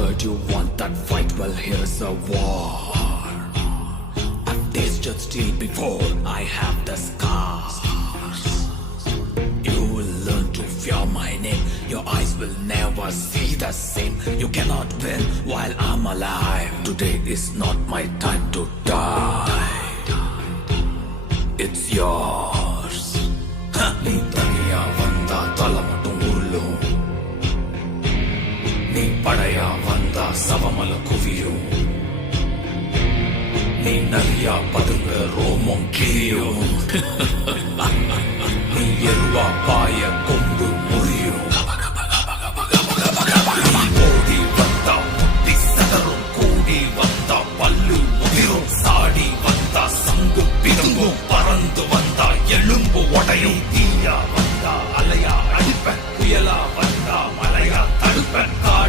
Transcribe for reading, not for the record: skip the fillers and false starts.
heard you want that fight, well here's a war. I've tasted steel before, I have the scars. You will learn to fear my name, your eyes will never see the same. You cannot win while I'm alive. Today is not my time to die. It's yours. நீ தனியா வந்தா தலை மட்டும் உருளும், நீ படையா வந்தா சவமல குவியும், நீ நிறையா பதுங்க ரோமம் கிளியும், நீ எருவா பாய கொம்பு